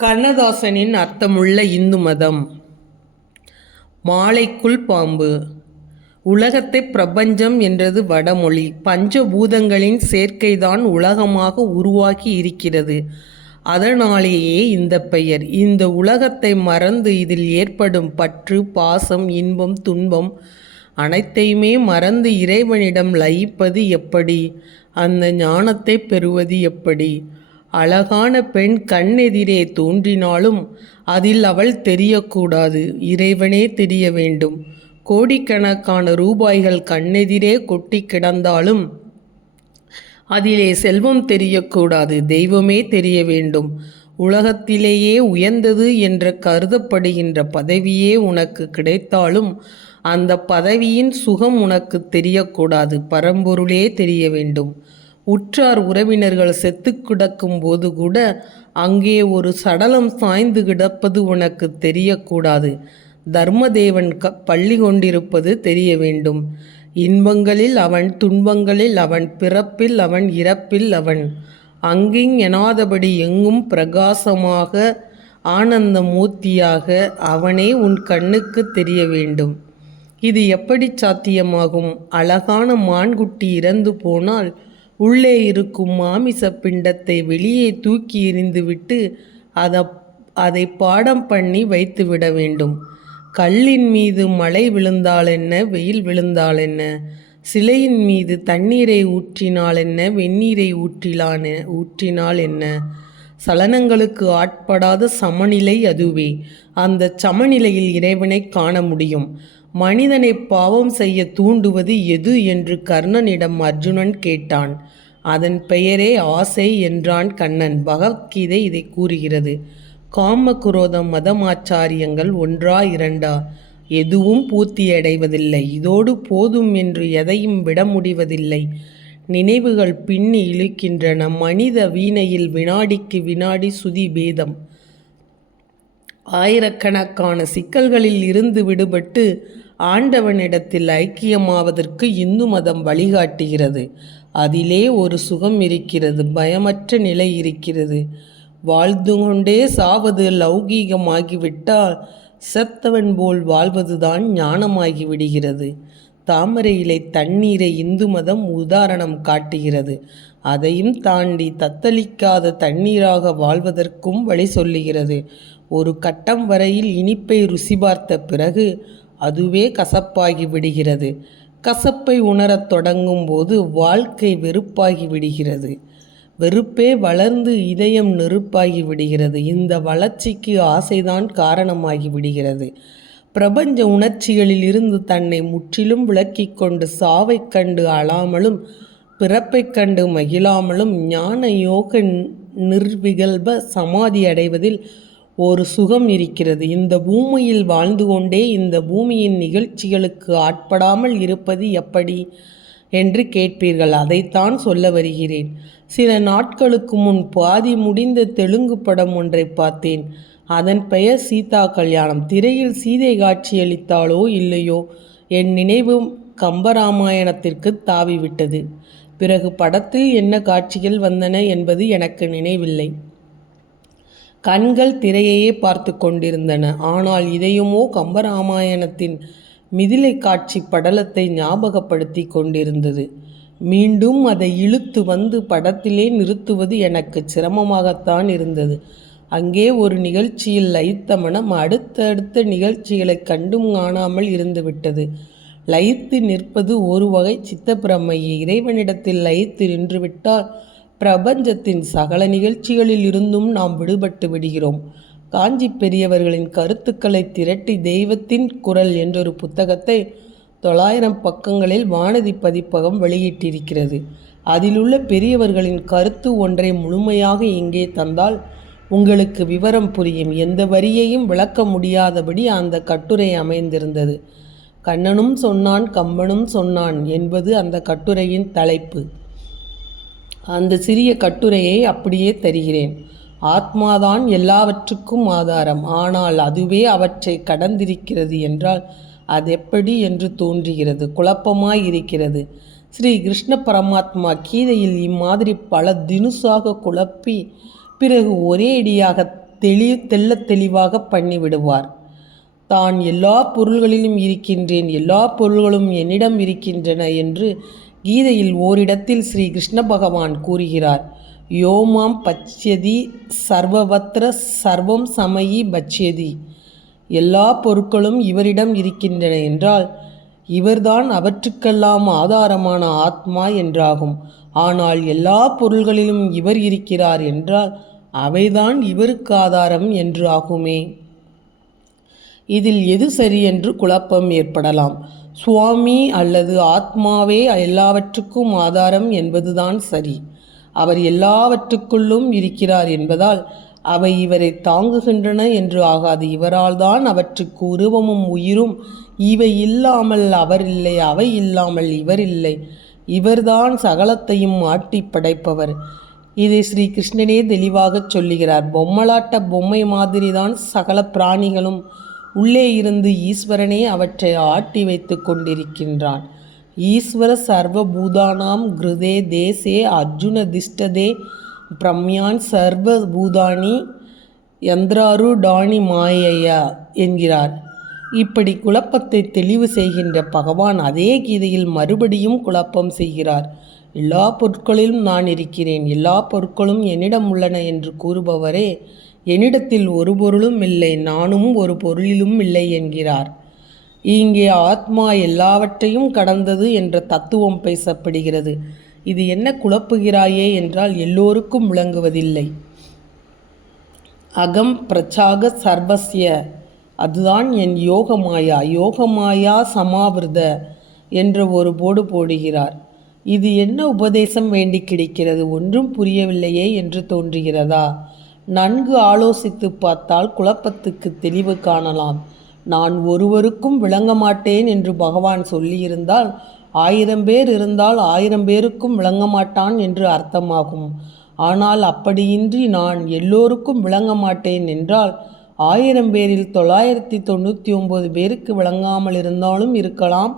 கண்ணதாசனின் அர்த்தமுள்ள இந்து மதம். மாலைக்குள் பாம்பு. உலகத்தை பிரபஞ்சம் என்றது வடமொழி. பஞ்சபூதங்களின் சேர்க்கைதான் உலகமாக உருவாகி இருக்கிறது. அதனாலேயே இந்த பெயர். இந்த உலகத்தை மறந்து இதில் ஏற்படும் பற்று பாசம் இன்பம் துன்பம் அனைத்தையுமே மறந்து இறைவனிடம் லயிப்பது எப்படி? அந்த ஞானத்தை பெறுவது எப்படி? அழகான பெண் கண்ணெதிரே தோன்றினாலும் அதில் அவள் தெரியக்கூடாது. இறைவனே தெரிய வேண்டும். கோடிக்கணக்கான ரூபாய்கள் கண்ணெதிரே கொட்டி கிடந்தாலும் அதிலே செல்வம் தெரியக்கூடாது. தெய்வமே தெரிய வேண்டும். உலகத்திலேயே உயர்ந்தது என்று கருதப்படுகின்ற பதவியே உனக்கு கிடைத்தாலும் அந்த பதவியின் சுகம் உனக்கு தெரியக்கூடாது. பரம்பொருளே தெரிய வேண்டும். உற்றார் உறவினர்கள் செத்து கிடக்கும் போது கூட அங்கே ஒரு சடலம் சாய்ந்து கிடப்பது உனக்கு தெரியக்கூடாது. தர்மதேவன் க பள்ளி கொண்டிருப்பது தெரிய வேண்டும். இன்பங்களில் அவன் துன்பங்களில் அவன் பிறப்பில் அவன் இறப்பில் அவன். அங்கிங் எனாதபடி எங்கும் பிரகாசமாக ஆனந்த மூர்த்தியாக அவனே உன் கண்ணுக்கு தெரிய வேண்டும். இது எப்படி சாத்தியமாகும்? அழகான மான்குட்டி இறந்து போனால் உள்ளே இருக்கும் மாமிச பிண்டத்தை வெளியே தூக்கி எறிந்துவிட்டு அதை அதை பாடம் பண்ணி வைத்துவிட வேண்டும். கல்லின் மீது மழை விழுந்தால் என்ன? வெயில் விழுந்தால் என்ன? சிலையின் மீது தண்ணீரை ஊற்றினால் என்ன? வெந்நீரை ஊற்றிலான ஊற்றினால் என்ன? சலனங்களுக்கு ஆட்படாத சமநிலை அதுவே. அந்த சமநிலையில் இறைவனை காண முடியும். மனிதனை பாவம் செய்ய தூண்டுவது எது என்று கர்ணனிடம் அர்ஜுனன் கேட்டான். அதன் பெயரே ஆசை என்றான் கண்ணன். பகவத்கீதை இதை கூறுகிறது. காம குரோதம் மதமாச்சாரியங்கள் ஒன்றா இரண்டா? எதுவும் பூர்த்தியடைவதில்லை. இதோடு போதும் என்று எதையும் விட முடிவதில்லை. நினைவுகள் பின்னி இழுக்கின்றன. மனித வீணையில் வினாடிக்கு வினாடி சுதி பேதம். ஆயிரக்கணக்கான சிக்கல்களில் இருந்து விடுபட்டு ஆண்டவனிடத்தில் ஐக்கியமாவதற்கு இந்து மதம் வழிகாட்டுகிறது. அதிலே ஒரு சுகம் இருக்கிறது பயமற்ற நிலை இருக்கிறது. வாழ்ந்து கொண்டே சாவது லௌகீகமாகிவிட்டால் செத்தவன் போல் வாழ்வதுதான் ஞானமாகி விடுகிறது தாமரை இலை தண்ணீரை இந்து மதம் உதாரணம் காட்டுகிறது. அதையும் தாண்டி தத்தளிக்காத தண்ணீராக வாழ்வதற்கும் வழி சொல்லுகிறது. ஒரு கட்டம் வரையில் இனிப்பை ருசி பார்த்த பிறகு அதுவே கசப்பாகி விடுகிறது. கசப்பை உணரத் தொடங்கும் போது வாழ்க்கை வெறுப்பாகி விடுகிறது. வெறுப்பே வளர்ந்து இதயம் நெருப்பாகி விடுகிறது. இந்த வளர்ச்சிக்கு ஆசைதான் காரணமாகி விடுகிறது. பிரபஞ்ச உணர்ச்சிகளில் இருந்து தன்னை முற்றிலும் விளக்கிக் கொண்டு சாவைக் கண்டு அழாமலும் பிறப்பைக் கண்டு மகிழாமலும் ஞான யோக நிர்விகல்ப சமாதி அடைவதில் ஒரு சுகம் இருக்கிறது. இந்த பூமியில் வாழ்ந்து கொண்டே இந்த பூமியின் நிகழ்ச்சிகளுக்கு ஆட்படாமல் இருப்பது எப்படி என்று கேட்பீர்கள். அதைத்தான் சொல்ல வருகிறேன். சில நாட்களுக்கு முன் பாதி முடிந்த தெலுங்கு படம் ஒன்றை பார்த்தேன். அதன் பெயர் சீதா கல்யாணம். திரையில் சீதை காட்சியளித்தாளோ இல்லையோ என் நினைவும் கம்பராமாயணத்திற்கு தாவிவிட்டது. பிறகு படத்தில் என்ன காட்சிகள் வந்தன என்பது எனக்கு நினைவில்லை. கண்கள் திரையையே பார்த்து கொண்டிருந்தன. ஆனால் இதயமோ கம்பராமாயணத்தின் மிதிலை காட்சி படலத்தை ஞாபகப்படுத்தி கொண்டிருந்தது. மீண்டும் அதை இழுத்து வந்து படத்திலே நிறுத்துவது எனக்கு சிரமமாகத்தான் இருந்தது. அங்கே ஒரு நிகழ்ச்சியில் லயித்த மனம் அடுத்தடுத்த நிகழ்ச்சிகளை கண்டும் காணாமல் இருந்துவிட்டது. லயித்து நிற்பது ஒரு வகை சித்தப்பிரமையை. இறைவனிடத்தில் லயித்து நின்றுவிட்டால் பிரபஞ்சத்தின் சகல நிகழ்ச்சிகளில் இருந்தும் நாம் விடுபட்டு விடுகிறோம். காஞ்சி பெரியவர்களின் கருத்துக்களை திரட்டி தெய்வத்தின் குரல் என்றொரு புத்தகத்தை தொள்ளாயிரம் பக்கங்களில் வானதி பதிப்பகம் வெளியிட்டிருக்கிறது. அதிலுள்ள பெரியவர்களின் கருத்து ஒன்றை முழுமையாக இங்கே தந்தால் உங்களுக்கு விவரம் புரியும். எந்த வரியையும் விளக்க முடியாதபடி அந்த கட்டுரை அமைந்திருந்தது. கண்ணனும் சொன்னான் கம்மனும் சொன்னான் என்பது அந்த கட்டுரையின் தலைப்பு. அந்த சிறிய கட்டுரையை அப்படியே தருகிறேன். ஆத்மாதான் எல்லாவற்றுக்கும் ஆதாரம். ஆனால் அதுவே அவற்றை கடந்திருக்கிறது என்றால் அது எப்படி என்று தோன்றுகிறது. குழப்பமாய் இருக்கிறது. ஸ்ரீ கிருஷ்ண பரமாத்மா கீதையில் இம்மாதிரி பல தினுசாக குழப்பி பிறகு ஒரே அடியாக தெளி தெள்ளத் தெளிவாக பண்ணிவிடுவார். தான் எல்லா பொருள்களிலும் இருக்கின்றேன் எல்லா பொருள்களும் என்னிடம் இருக்கின்றன என்று கீதையில் ஓரிடத்தில் ஸ்ரீ கிருஷ்ண பகவான் கூறுகிறார். யோமாம் பச்சதி சர்வவத்திர சர்வம் சமயி பச்சதி. எல்லா பொருட்களும் இவரிடம் இருக்கின்றன என்றால் இவர்தான் அவற்றுக்கெல்லாம் ஆதாரமான ஆத்மா என்றாகும். ஆனால் எல்லா பொருள்களிலும் இவர் இருக்கிறார் என்றால் அவைதான் இவருக்கு ஆதாரம் என்று ஆகுமே இதில் எது சரி என்று குழப்பம் ஏற்படலாம். சுவாமி அல்லது ஆத்மாவே எல்லாவற்றுக்கும் ஆதாரம் என்பதுதான் சரி. அவர் எல்லாவற்றுக்குள்ளும் இருக்கிறார் என்பதால் அவை இவரை தாங்குகின்றன என்று ஆகாது. இவரால் தான் அவற்றுக்கு உருவமும் உயிரும். இவை இல்லாமல் அவர் இல்லை அவை இல்லாமல் இவர் இல்லை. இவர்தான் சகலத்தையும் ஆட்டி படைப்பவர். இதை ஸ்ரீ கிருஷ்ணனே தெளிவாகச் சொல்லுகிறார். பொம்மலாட்ட பொம்மை மாதிரிதான் சகல பிராணிகளும் உள்ளே இருந்து ஈஸ்வரனே அவற்றை ஆட்டி வைத்து கொண்டிருக்கின்றான். ஈஸ்வர சர்வபூதானாம் கிருதே தேசே அர்ஜுன திஷ்டதே பிரம்யான் சர்வ பூதானி யந்திராரு டானி மாயையா என்கிறார். இப்படி குழப்பத்தை தெளிவு செய்கின்ற பகவான் அதே கீதையில் மறுபடியும் குழப்பம் செய்கிறார். எல்லா பொருட்களிலும் நான் இருக்கிறேன் எல்லா பொருட்களும் என்னிடம் உள்ளன என்று கூறுபவரே என்னிடத்தில் ஒரு பொருளும் இல்லை நானும் ஒரு பொருளிலும் இல்லை என்கிறார். இங்கே ஆத்மா எல்லாவற்றையும் கடந்தது என்ற தத்துவம் பேசப்படுகிறது. இது என்ன குழப்புகிறாயே என்றால் எல்லோருக்கும் விளங்குவதில்லை. அகம் பிரச்சாக சர்வஸ்ய அதுதான் என் யோகமாயா யோகமாயா சமாவிரத என்ற ஒரு போடு போடுகிறார். இது என்ன உபதேசம் வேண்டி கிடைக்கிறது? ஒன்றும் புரியவில்லையே என்று தோன்றுகிறதா? நன்கு ஆலோசித்து பார்த்தால் குழப்பத்துக்கு தெளிவு காணலாம். நான் ஒருவருக்கும் விளங்க மாட்டேன் என்று பகவான் சொல்லியிருந்தால் ஆயிரம் பேர் இருந்தால் ஆயிரம் பேருக்கும் விளங்க மாட்டான் என்று அர்த்தமாகும். ஆனால் அப்படியின்றி நான் எல்லோருக்கும் விளங்க மாட்டேன் என்றால் ஆயிரம் பேரில் தொள்ளாயிரத்தி தொண்ணூற்றி ஒம்பது பேருக்கு விளங்காமல் இருந்தாலும் இருக்கலாம்.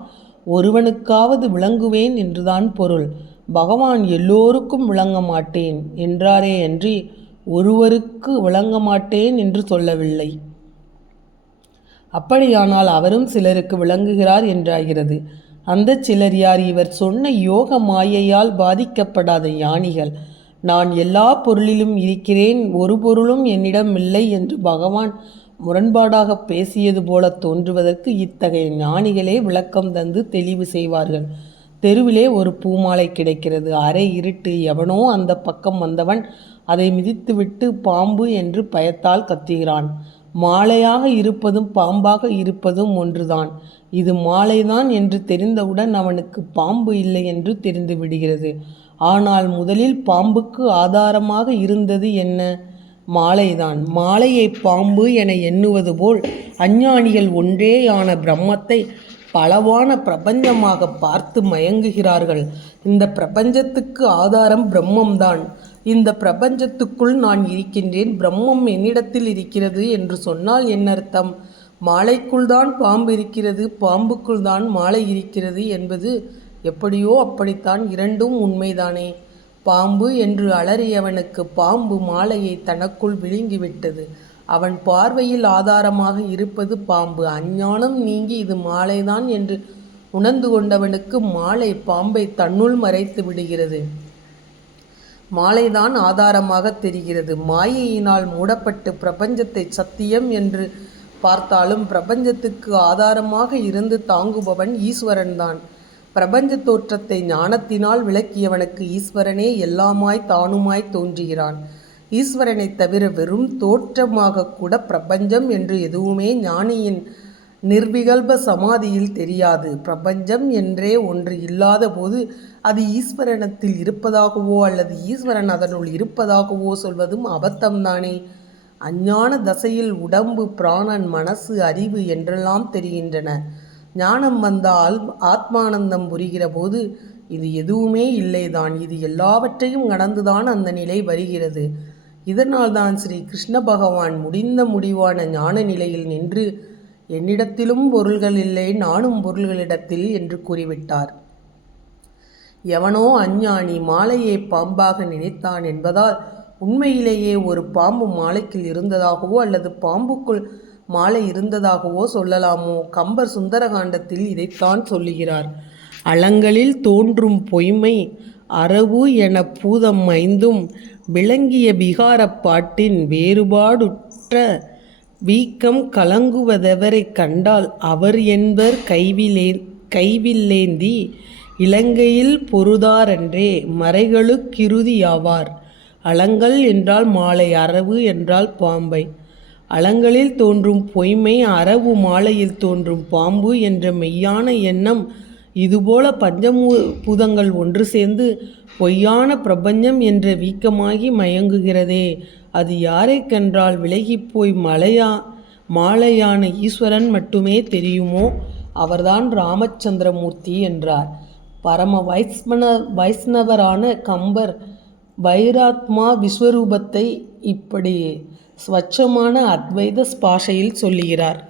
ஒருவனுக்காவது விளங்குவேன் என்றுதான் பொருள். பகவான் எல்லோருக்கும் விளங்க மாட்டேன் என்றாரே அன்றி ஒருவருக்கு விளங்க மாட்டேன் என்று சொல்லவில்லை. அப்படியானால் அவரும் சிலருக்கு விளங்குகிறார் என்றாகிறது. அந்த சிலர் யார்? இவர் சொன்ன யோக மாயையால் பாதிக்கப்படாத ஞானிகள். நான் எல்லா பொருளிலும் இருக்கிறேன் ஒரு பொருளும் என்னிடம் இல்லை என்று பகவான் முரண்பாடாக பேசியது போல தோன்றுவதற்கு இத்தகைய ஞானிகளே விளக்கம் தந்து தெளிவு செய்வார்கள். தெருவிலே ஒரு பூமாலை கிடைக்கிறது. அரை இருட்டு எவனோ அந்த பக்கம் வந்தவன் அதை மிதித்துவிட்டு பாம்பு என்று பயத்தால் கத்துகிறான். மாலையாக இருப்பதும் பாம்பாக இருப்பதும் ஒன்றுதான். இது மாலைதான் என்று தெரிந்தவுடன் அவனுக்கு பாம்பு இல்லை என்று தெரிந்து விடுகிறது. ஆனால் முதலில் பாம்புக்கு ஆதாரமாக இருந்தது என்ன? மாலைதான். மாலையை பாம்பு என எண்ணுவது போல் அஞ்ஞானிகள் ஒன்றேயான பிரம்மத்தை பலவான பிரபஞ்சமாக பார்த்து மயங்குகிறார்கள். இந்த பிரபஞ்சத்துக்கு ஆதாரம் பிரம்மம்தான். இந்த பிரபஞ்சத்துக்குள் நான் இருக்கின்றேன். பிரம்மம் என்னிடத்தில் இருக்கிறது என்று சொன்னால் என்ன அர்த்தம்? மாலைக்குள் தான் பாம்பு இருக்கிறது. பாம்புக்குள் தான் மாலை இருக்கிறது என்பது எப்படியோ அப்படித்தான் இரண்டும் உண்மைதானே. பாம்பு என்று அலறியவனுக்கு பாம்பு மாலையை தனக்குள் விழுங்கிவிட்டது. அவன் பார்வையில் ஆதாரமாக இருப்பது பாம்பு. அஞ்ஞானம் நீங்கி இது மாலைதான் என்று உணர்ந்து கொண்டவனுக்கு மாலை பாம்பை தன்னுள் மறைத்து விடுகிறது. மாலைதான் ஆதாரமாக தெரிகிறது. மாயையினால் மூடப்பட்டு பிரபஞ்சத்தை சத்தியம் என்று பார்த்தாலும் பிரபஞ்சத்துக்கு ஆதாரமாக இருந்து தாங்குபவன் ஈஸ்வரன்தான். பிரபஞ்ச தோற்றத்தை ஞானத்தினால் விளக்கியவனுக்கு ஈஸ்வரனே எல்லாமாய் தானுமாய் தோன்றுகிறான். ஈஸ்வரனை தவிர வெறும் தோற்றமாக கூட பிரபஞ்சம் என்று எதுவுமே ஞானியின் நிர்விகல்ப சமாதியில் தெரியாது. பிரபஞ்சம் என்றே ஒன்று இல்லாத போது அது ஈஸ்வரனத்தில் இருப்பதாகவோ அல்லது ஈஸ்வரன் அதனுள் இருப்பதாகவோ சொல்வதும் அபத்தம்தானே? அஞ்ஞான தசையில் உடம்பு பிராணன் மனசு அறிவு என்றெல்லாம் தெரிகின்றன. ஞானம் வந்தால் ஆத்மானந்தம் புரிகிற போது இது எதுவுமே இல்லைதான். இது எல்லாவற்றையும் கடந்துதான் அந்த நிலை வருகிறது. இதனால் தான் ஸ்ரீ கிருஷ்ண பகவான் முடிந்த முடிவான ஞான நிலையில் நின்று என்னிடத்திலும் பொருள்கள் இல்லை நானும் பொருள்களிடத்தில் என்று கூறிவிட்டார். எவனோ அஞ்ஞானி மாலையை பாம்பாக நினைத்தான் என்பதால் உண்மையிலேயே ஒரு பாம்பு மாலைக்குள் இருந்ததாகவோ அல்லது பாம்புக்குள் மாலை இருந்ததாகவோ சொல்லலாமோ? கம்பர் சுந்தரகாண்டத்தில் இதைத்தான் சொல்லுகிறார். அலங்களில் தோன்றும் பொய்மை அரவு என பூதம் ஐந்தும் விளங்கிய விகாரப் பாட்டின் வேறுபாடுற்ற வீக்கம் கலங்குவதெவரைக் கண்டால் அவர் என்பர் கைவிலே கைவில்லேந்தி இலங்கையில் பொருதாரன்றே மறைகளுக்கிருதியாவார் அலங்கள் என்றால் மாலை அரவு என்றால் பாம்பை. அலங்களில் தோன்றும் பொய்மை அரவு மாலையில் தோன்றும் பாம்பு என்ற மெய்யான எண்ணம் இதுபோல பஞ்சமூ பூதங்கள் ஒன்று சேர்ந்து பொய்யான பிரபஞ்சம் என்ற வீக்கமாகி மயங்குகிறதே. அது யாரை கென்றால் விலகிப்போய் மலையா மாலையான ஈஸ்வரன் மட்டுமே தெரியுமோ? அவர்தான் ராமச்சந்திரமூர்த்தி என்றார். பரம வைஷ்ண வைஷ்ணவரான கம்பர் பைராத்மா விஸ்வரூபத்தை இப்படி ஸ்வச்சமான அத்வைத பாஷையில் சொல்லுகிறார்.